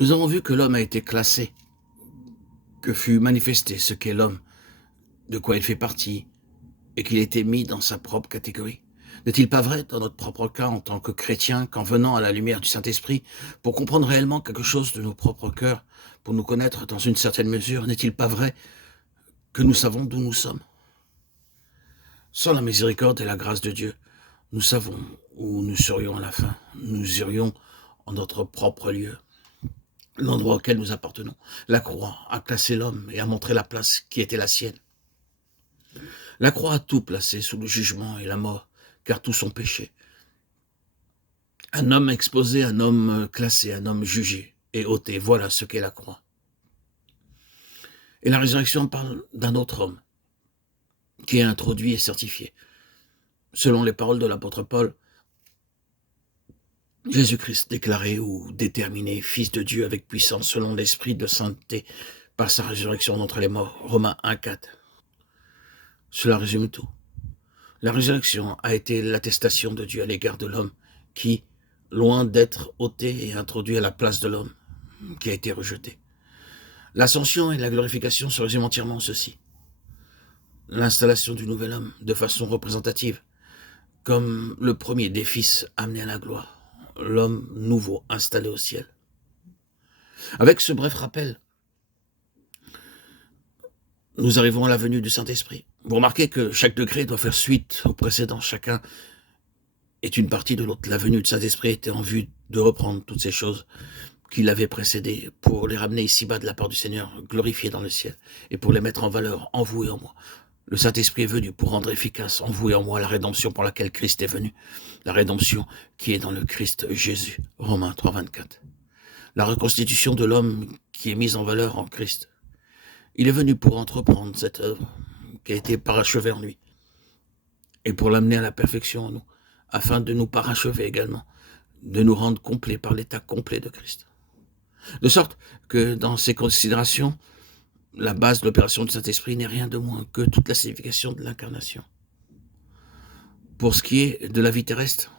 Nous avons vu que l'homme a été classé, que fut manifesté ce qu'est l'homme, de quoi il fait partie, et qu'il a été mis dans sa propre catégorie. N'est-il pas vrai, dans notre propre cas, en tant que chrétien, qu'en venant à la lumière du Saint-Esprit, pour comprendre réellement quelque chose de nos propres cœurs, pour nous connaître dans une certaine mesure, n'est-il pas vrai que nous savons d'où nous sommes? Sans la miséricorde et la grâce de Dieu, nous savons où nous serions à la fin. Nous irions en notre propre lieu, l'endroit auquel nous appartenons. La croix a classé l'homme et a montré la place qui était la sienne. La croix a tout placé sous le jugement et la mort, car tous sont péchés. Un homme exposé, un homme classé, un homme jugé et ôté, voilà ce qu'est la croix. Et la résurrection parle d'un autre homme qui est introduit et certifié. Selon les paroles de l'apôtre Paul, Jésus-Christ déclaré ou déterminé Fils de Dieu avec puissance selon l'esprit de sainteté par sa résurrection d'entre les morts. Romains 1,4. Cela résume tout. La résurrection a été l'attestation de Dieu à l'égard de l'homme qui, loin d'être ôté et introduit à la place de l'homme qui a été rejeté. L'ascension et la glorification se résument entièrement en ceci. L'installation du nouvel homme de façon représentative, comme le premier des fils amenés à la gloire, l'homme nouveau installé au ciel. Avec ce bref rappel, nous arrivons à la venue du Saint-Esprit. Vous remarquez que chaque degré doit faire suite au précédent. Chacun est une partie de l'autre. La venue du Saint-Esprit était en vue de reprendre toutes ces choses qui l'avaient précédé pour les ramener ici-bas de la part du Seigneur, glorifiés dans le ciel, et pour les mettre en valeur en vous et en moi. Le Saint-Esprit est venu pour rendre efficace en vous et en moi la rédemption pour laquelle Christ est venu. La rédemption qui est dans le Christ Jésus. Romains 3,24. La reconstitution de l'homme qui est mise en valeur en Christ. Il est venu pour entreprendre cette œuvre qui a été parachevée en lui et pour l'amener à la perfection en nous, afin de nous parachever également, de nous rendre complets par l'état complet de Christ. De sorte que dans ces considérations, la base de l'opération du Saint-Esprit n'est rien de moins que toute la signification de l'incarnation. Pour ce qui est de la vie terrestre,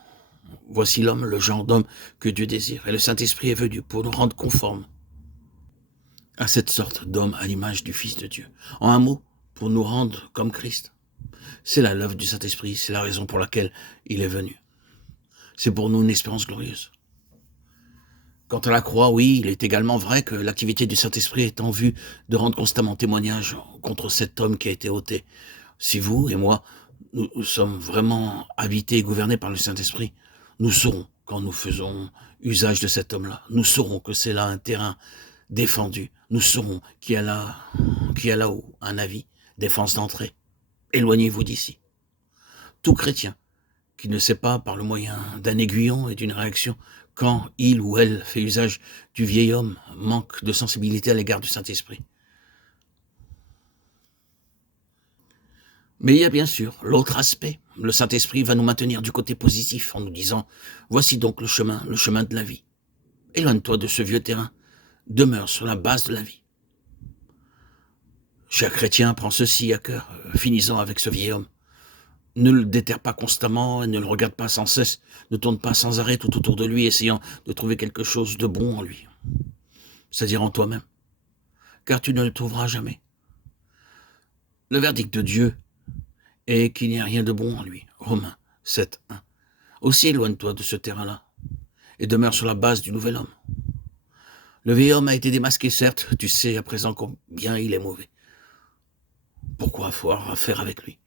voici l'homme, le genre d'homme que Dieu désire, et le Saint-Esprit est venu pour nous rendre conformes à cette sorte d'homme à l'image du Fils de Dieu. En un mot, pour nous rendre comme Christ. C'est là l'œuvre du Saint-Esprit, c'est la raison pour laquelle il est venu. C'est pour nous une espérance glorieuse. Quant à la croix, oui, il est également vrai que l'activité du Saint-Esprit est en vue de rendre constamment témoignage contre cet homme qui a été ôté. Si vous et moi, nous sommes vraiment habités et gouvernés par le Saint-Esprit, nous saurons, quand nous faisons usage de cet homme-là, nous saurons que c'est là un terrain défendu. Nous saurons qu'il y a là-haut un avis, défense d'entrée. Éloignez-vous d'ici. Tout chrétien qui ne sait pas, par le moyen d'un aiguillon et d'une réaction, quand il ou elle fait usage du vieil homme, manque de sensibilité à l'égard du Saint-Esprit. Mais il y a bien sûr l'autre aspect. Le Saint-Esprit va nous maintenir du côté positif en nous disant « Voici donc le chemin de la vie. Éloigne-toi de ce vieux terrain. Demeure sur la base de la vie. » Chaque chrétien prend ceci à cœur, finissant avec ce vieil homme. Ne le déterre pas constamment et ne le regarde pas sans cesse. Ne tourne pas sans arrêt tout autour de lui, essayant de trouver quelque chose de bon en lui. C'est-à-dire en toi-même. Car tu ne le trouveras jamais. Le verdict de Dieu est qu'il n'y a rien de bon en lui. Romains 7,1. Aussi éloigne-toi de ce terrain-là et demeure sur la base du nouvel homme. Le vieil homme a été démasqué, certes, tu sais à présent combien il est mauvais. Pourquoi avoir affaire avec lui?